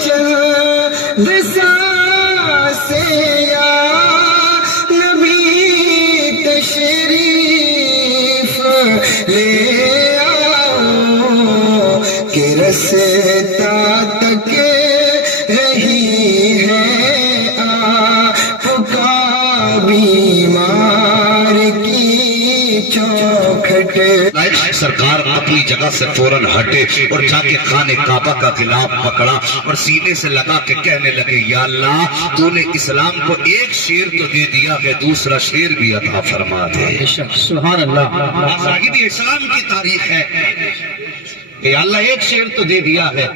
چند سانسیں یا نبی تشریف لے آؤ کہ رستا تک رہی ہے آپ کا بیمار کی چوکھٹ۔ سرکار اپنی جگہ سے فوراً ہٹے اور جا کے خانہ کعبہ کا غلاف پکڑا اور سینے سے لگا کے کہنے لگے یا اللہ تو نے اسلام کو ایک شیر تو دے دیا ہے، دوسرا شیر بھی عطا فرما دے۔ سبحان اللہ۔ صاحب اسلام کی تاریخ ہے کہ اللہ ایک شیر تو دے دیا ہے،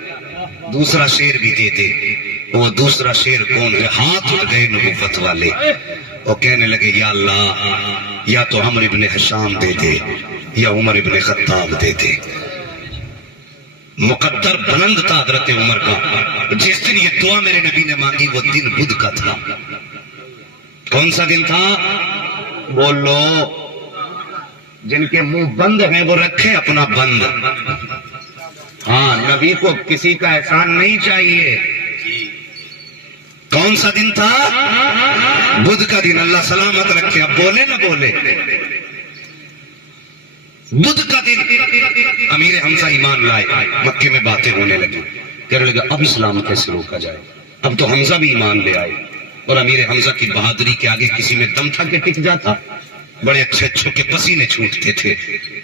دوسرا شیر بھی دے دے۔ وہ دوسرا شیر کون ہے؟ ہاتھ اٹھ گئے نبوت والے، وہ کہنے لگے یا اللہ یا تو عمر ابن حشام دے دے یا عمر ابن خطاب دے دے۔ مقدر بلند تھا حضرت عمر کا۔ جس دن یہ دعا میرے نبی نے مانگی وہ دن بدھ کا تھا۔ کون سا دن تھا؟ بولو، جن کے منہ بند ہیں وہ رکھے اپنا بند۔ ہاں، نبی کو کسی کا احسان نہیں چاہیے۔ کون سا دن تھا؟ بدھ کا دن۔ اللہ سلامت رکھے۔ اب بولے نہ بولے؟ بدھ کا دن امیر حمزہ ایمان لائے، مکے میں باتیں ہونے لگی، کہنے لگا اب اسلام کیسے روکا جائے؟ اب تو حمزہ بھی ایمان لے آئے، اور امیر حمزہ کی بہادری کے آگے کسی میں دم تھا کہ ٹک جاتا؟ بڑے اچھے اچھوں کے پسینے چھوٹتے تھے۔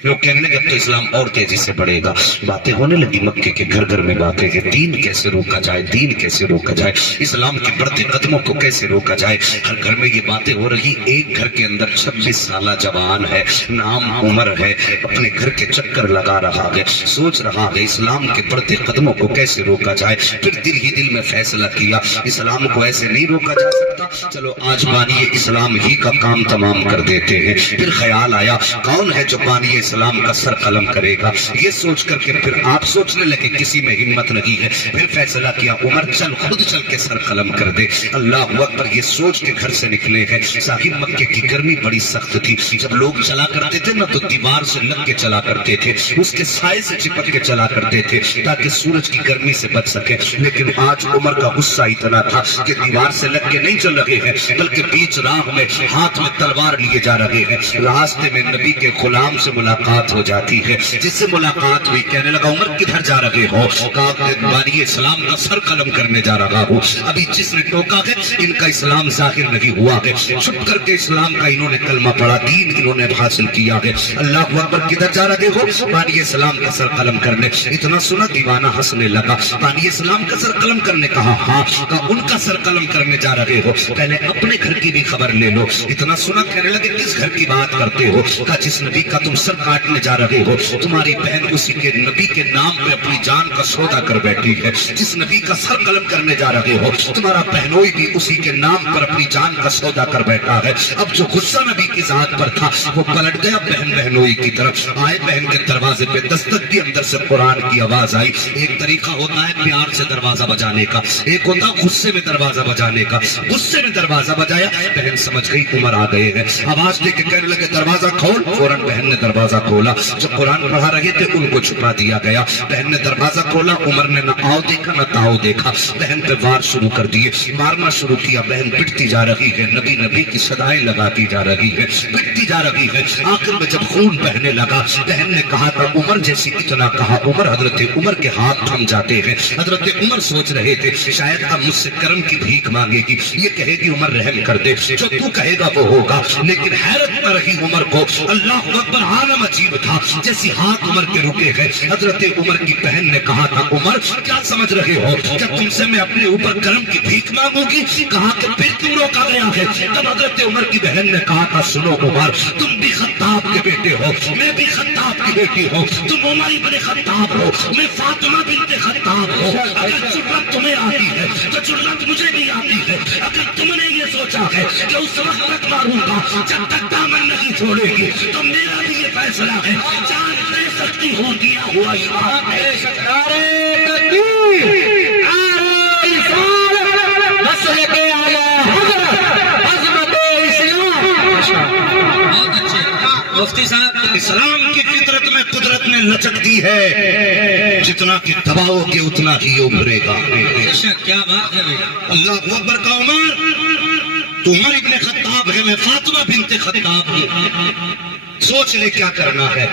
لوگ کہنے لگے اب تو اسلام اور تیزی سے بڑھے گا۔ باتیں ہونے لگی مکے کے گھر گھر میں باتیں کہ دین کیسے روکا جائے، دین کیسے روکا جائے، اسلام کے بڑھتے قدموں کو کیسے روکا جائے۔ ہر گھر میں یہ باتیں ہو رہی۔ ایک گھر کے اندر 26 سالہ جوان ہے، نام عمر ہے، اپنے گھر کے چکر لگا رہا ہے، سوچ رہا ہے اسلام کے بڑھتے قدموں کو کیسے روکا جائے۔ پھر دل ہی دل میں فیصلہ کیا اسلام کو ایسے نہیں روکا جا سکتا، چلو آج بانی اسلام ہی کا کام تمام کر دیتے ہیں۔ پھر خیال آیا کون ہے جو بانی اسلام کا سر قلم کرے گا؟ یہ سوچ کر کے پھر آپ سوچنے لگے کسی میں ہمت نہیں ہے۔ پھر فیصلہ کیا عمر چل خود چل کے سر قلم کر دے۔ اللہ اکبر، یہ سوچ کے گھر سے نکلے ہیں۔ صاحب مکے کی گرمی بڑی سخت تھی، جب لوگ چلا کرتے تھے نا تو دیوار سے لگ کے چلا کرتے تھے، اس کے سائے سے چپک کے چلا کرتے تھے تاکہ سورج کی گرمی سے بچ سکے۔ لیکن آج عمر کا غصہ اتنا تھا کہ دیوار سے لگ کے نہیں چل رہے ہیں بلکہ بیچ راہ میں ہاتھ میں تلوار لیے جا رہے ہیں۔ راستے میں نبی کے غلام سے ملاقات ہو جاتی ہے، جس سے ملاقات ہوئی کہنے لگا عمر کدھر جا رہے ہو؟ کہا کہ بانی اسلام کا سر قلم کرنے جا رہا ہوں۔ ابھی جس نے ٹوکا ہے ان کا اسلام ظاہر نہیں ہوا ہے، چھپ کر کے اسلام کا انہوں نے کلمہ پڑھا، دین انہوں نے حاصل کیا ہے۔ اللہ اکبر، کدھر جا رہے ہو؟ بانی اسلام کا سر قلم کرنے۔ اتنا سنا دیوانہ ہنسنے لگا۔ بانی اسلام کا سر قلم کرنے؟ کہا ہاں۔ کہا ان کا سر قلم کرنے جا رہے ہو؟ پہلے اپنے گھر کی بھی خبر لے لو۔ اتنا سنا کہنے لگے کس گھر کی بات کرتے ہو؟ کہا جس نبی کا تم سر کاٹنے جا رہے ہو تمہاری بہن اسی کے نبی کے نام پہ اپنی جان کا سودا کر بیٹھی ہے۔ جس نبی کا سر قلم کرنے جا رہے ہو تمہارا بہنوئی بھی اسی کے نام پر اپنی جان کا سودا کر بیٹھا ہے۔ اب جو غصہ نبی کی ذات پر تھا وہ پلٹ گیا بہن بہنوئی کی طرف۔ آئے بہن کے دروازے پہ دستک دی، اندر سے قرآن کی آواز آئی۔ ایک طریقہ ہوتا ہے پیار سے دروازہ بجانے کا، ایک ہوتا ہے غصے میں دروازہ بجانے کا۔ غصے میں دروازہ بجایا، بہن سمجھ گئی عمر آ گئے ہیں، آواز دے کے کہنے لگے دروازہ کھول۔ فوراً بہن نے دروازہ کھولا۔ جو قرآن پڑھا رہے تھے ان کو چھپا دیا گیا۔ بہن نے دروازہ کھولا، عمر نے نہ آؤ دیکھا نہ تاؤ دیکھا، بہن پہ وار شروع کر دیے، مارنا شروع کیا۔ بہن پٹتی جا رہی ہے، نبی نبی کی صدائیں لگاتی جا رہی ہے، پٹتی جا رہی ہے۔ آخر میں جب خون بہنے لگا بہن نے کہا تھا عمر جیسی اتنا کہا عمر، حضرت عمر کے ہاتھ تھم جاتے ہیں۔ حضرت عمر سوچ رہے تھے شاید اب مجھ سے کرم کی بھیک مانگے گی، یہ کہے گی عمر رحم کر دے، جو تو کہے گا وہ ہوگا۔ لیکن حیرت نہ رہی عمر کو، اللہ اکبر، عالم عجیب تھا۔ جیسی ہاتھ عمر کے رکے گئے، حضرت عمر کی بہن نے کہا تھا عمر کیا سمجھ رہے ہو، کیا تم سے میں اپنے اوپر کرم کی بھیک مانگوں گی؟ کہا کہ پھر کیوں روکا گیا ہے؟ تب حضرت عمر کی بہن نے کہا تھا سنو عمر، تم بھی خطاب کے بیٹے ہو، میں بھی خطاب کی بیٹی ہوں، تم عمر ابن خطاب ہو، میں فاطمہ بنت خطاب ہوں۔ اگر جرأت تمہیں آتی ہے تو جرأت مجھے بھی آتی ہے۔ اگر تم نے یہ سوچا ہے کہ اس وقت تک ماروں گا جب تک دامن نہیں چھوڑے گی تو میرا بھی یہ فیصلہ ہے، جان لے سکتی ہوں دیا ہوا ایمان ہے۔ مفتی صاحب، اسلام کی فطرت میں قدرت نے لچک دی ہے، جتنا کہ دباؤ گے اتنا ہی ابھرے گا۔ شک، کیا بات ہے بیٹا. اللہ اکبر کا عمر، تو عمر ابن خطاب ہے، میں فاطمہ بنت خطاب ہوں. سوچ لے کیا کرنا ہے.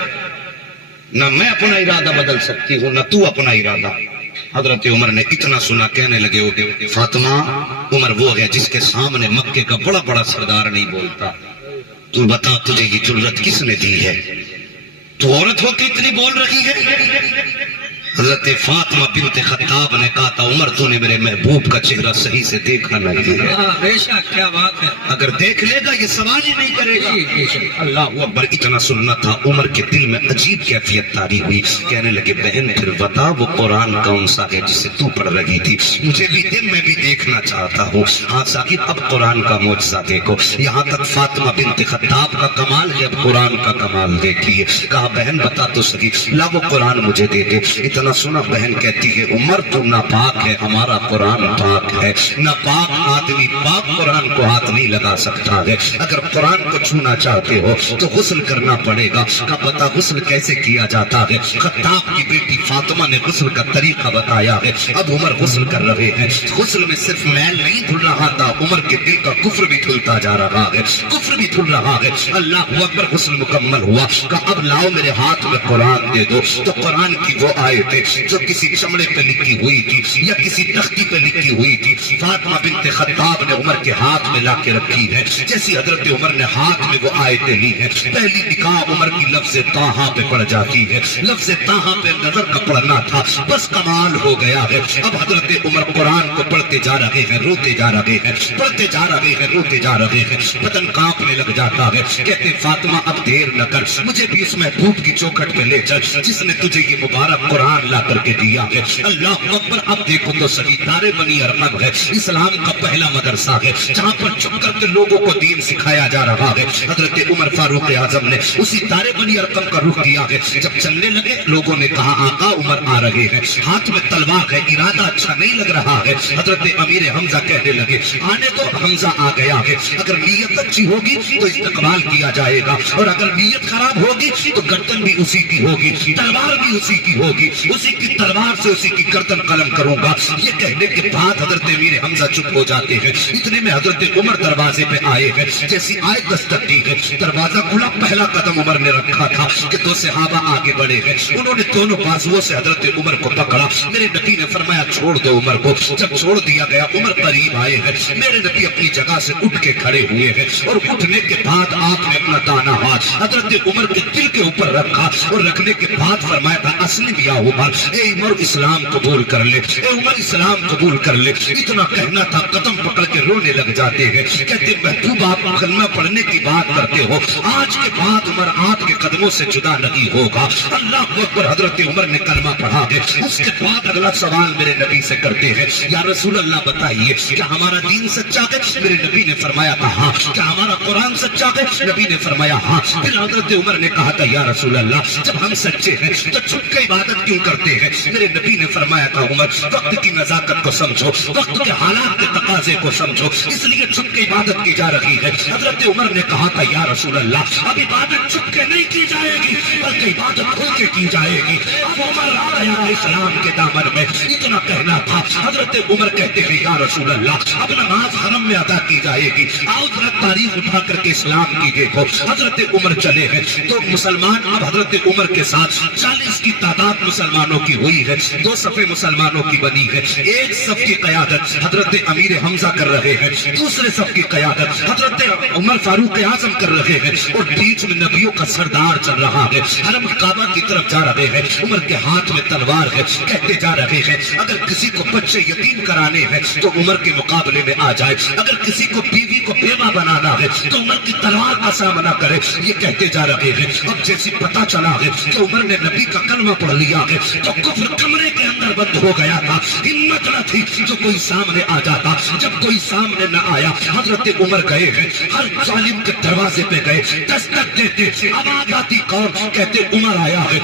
نہ میں اپنا ارادہ بدل سکتی ہوں نہ تو اپنا ارادہ. حضرت عمر نے اتنا سنا، کہنے لگے ہو فاطمہ، عمر وہ ہے جس کے سامنے مکے کا بڑا بڑا سردار نہیں بولتا. تو بتا تجھے یہ جرأت کس نے دی ہے؟ تو عورت ہو کے اتنی بول رہی ہے؟ حضرت فاطمہ بنت خطاب نے کہا تھا عمر تو نے میرے محبوب کا چہرہ صحیح سے دیکھا نہیں ہے. ہاں بے شک، کیا بات ہے. اگر دیکھ لے گا یہ سوال ہی نہیں کرے گا. بے شک. اللہ اکبر. اتنا سننا تھا، عمر کے دل میں عجیب کیفیت طاری ہوئی. کہنے لگے بہن پھر بتا وہ قرآن کون سا ہے جسے تو پڑھ رہی تھی؟ مجھے بھی دل میں بھی دیکھنا چاہتا ہوں. ہاں صاحب اب قرآن کا معجزہ دیکھو. یہاں تک فاطمہ بنت خطاب کا کمال ہے، اب قرآن کا کمال دیکھیے. کہا بہن بتا تو سکی، لا وہ قرآن مجھے دے دے. اتنا سنا بہن کہتی ہے عمر تو ناپاک ہے، ہمارا قرآن پاک ہے. ناپاک آدمی پاک قرآن کو ہاتھ نہیں لگا سکتا ہے. اگر قرآن کو چھونا چاہتے ہو تو غسل کرنا پڑے گا. کا پتا غسل کیسے کیا جاتا ہے؟ خطاب کی بیٹی فاطمہ نے غسل کا طریقہ بتایا ہے. اب عمر غسل کر رہے ہیں. غسل میں صرف میل نہیں دھل رہا تھا، عمر کے دل کا کفر بھی دھلتا جا رہا ہے، کفر بھی دھل رہا ہے. اللہ اکبر. غسل مکمل ہوا. کہا اب لاؤ میرے ہاتھ میں قرآن دے دو. تو قرآن کی وہ آیتیں جو کسی چمڑے پہ لکھی ہوئی تھی یا کسی تختی پہ لکھی ہوئی تھی، فاطمہ بنت خطاب نے عمر کے ہاتھ میں لا کے رکھی ہے. جیسی حضرت عمر نے ہاتھ میں وہ آیتیں لی ہیں، پہلی نگاہ عمر کی لفظ طٰہٰ پہ پڑ جاتی ہے. لفظ طٰہٰ پہ نظر کا پڑنا تھا، بس کمال ہو گیا ہے. اب حضرت عمر قرآن کو پڑھتے جا رہے ہیں، روتے جا رہے ہیں، پڑھتے جا رہے ہیں، روتے جا رہے ہیں. بدن کانپنے لگ جاتا ہے. کہتے فاطمہ اب دیر نہ کر، مجھے بھی اس محبوب کی چوکھٹ پہ لے چل جس نے تجھے یہ مبارک قرآن لا کر کے دیا ہے. اللہ اکبر. اب دیکھو تو صحیح، دار بنی ارقم ہے، اسلام کا پہلا مدرسہ ہے جہاں پر چھپ کر کے لوگوں کو دین سکھایا جا رہا ہے. حضرت عمر فاروق اعظم نے اسی دار بنی ارقم کا رخ کیا ہے. جب چلنے لگے لوگوں نے کہا آقا عمر آ رہے ہیں، ہاتھ میں تلوار ہے، ارادہ اچھا نہیں لگ رہا ہے. حضرت امیر حمزہ کہنے لگے آنے تو حمزہ آ گیا ہے، اگر نیت اچھی ہوگی تو استقبال کیا جائے گا، اور اگر نیت خراب ہوگی تو گردن بھی اسی کی ہوگی، تلوار بھی اسی کی ہوگی، اسی کی تلوار سے اسی کی گردن قلم کروں گا. یہ کہنے کے بعد حضرت امیر حمزہ چپ ہو جاتے ہیں. اتنے میں حضرت عمر دروازے پہ آئے ہیں. جیسی آئے دستک دی ہے، دروازہ کھلا، پہلا قدم عمر نے رکھا تھا کہ دو صحابہ آگے بڑھے ہیں. انہوں نے دونوں بازوؤں سے حضرت عمر کو پکڑا. میرے نبی نے فرمایا چھوڑ دو عمر کو. جب چھوڑ دیا گیا عمر قریب آئے ہیں. میرے نبی اپنی جگہ سے اٹھ کے کھڑے ہوئے ہیں اور اٹھنے کے بعد آپ نے اپنا دانا ہاتھ حضرت عمر کے دل کے اوپر رکھا اور رکھنے کے بعد فرمایا تھا اسلم یا عمر، اے عمر اسلام قبول کر لے، اے عمر اسلام قبول کر لے. اتنا کہنا تھا قدم پکڑ کے رونے لگ جاتے ہیں. کہتے محبوب آپ کلمہ پڑھنے کی بات کرتے ہو، آج کے بعد عمر آپ کے قدموں سے جدا نہیں ہوگا. اللہ اکبر. حضرت عمر نے کلمہ پڑھا ہے. اس کے بعد اگلا سوال میرے نبی سے کرتے ہیں یا رسول اللہ بتائیے کیا ہمارا دین سچا ہے؟ میرے نبی نے فرمایا تھا ہاں. کیا ہمارا قرآن سچا ہے؟ نبی نے فرمایا ہاں. پھر حضرت عمر نے کہا تھا یا رسول اللہ جب ہم سچے ہیں تو چھپ کے عبادت کیوں کرتے ہیں؟ میرے نبی نے فرمایا تھا عمر وقت کی نزاکت کو سمجھو، وقت کے حالات کے تقاضے کو سمجھو، اس لیے چھپ کے عبادت کی جا رہی ہے. حضرت عمر نے کہا تھا یا رسول اللہ اب عبادت چھپ کے نہیں کی جائے گی بلکہ عبادت کھل کے کی جائے گی. اب عمر آ گیا اسلام کے دامن میں. اتنا کہنا تھا. حضرت عمر کہتے ہیں یا رسول اللہ اب نماز حرم میں ادا کی جائے گی. آؤ ذرا تاریخ اٹھا کر کے اسلام کی دیکھو. حضرت عمر چلے ہیں تو مسلمان اب حضرت عمر کے ساتھ 40 کی تعداد مسلمانوں کی ہوئی ہے. 2 صفیں مسلمانوں کی بنی ہے. ایک صف کی قیادت حضرت امیر حمزہ کر رہے ہیں، دوسرے صف کی قیادت حضرت عمر فاروق اعظم کر رہے ہیں، اور بیچ میں نبیوں کا سردار چل رہا ہے. حرم کعبہ کی طرف جا رہے ہیں. عمر کے ہاتھ میں تلوار ہے. کہتے جا رہے ہیں اگر کسی کو بچے یتیم کرانے ہیں تو عمر کے مقابلے میں آ جائے، اگر کسی کو بیوی کو بیوہ بنانا ہے تو عمر کی تلوار کا سامنا کرے. یہ کہتے جا رہے ہیں. اب جیسی پتہ چلا ہے کہ عمر نے نبی کا کلمہ پڑھ لیا ہے تو کفر کمرے کے اندر بند ہو گیا تھا. ہمت نہ تھی جو کوئی سامنے آ جاتا. جب کوئی سامنے نہ آیا حضرت عمر گئے ہیں، ہر ظالم کے دروازے پہ گئے، دستک دیتے، آواز آتی کون؟ کہتے عمر آیا ہے.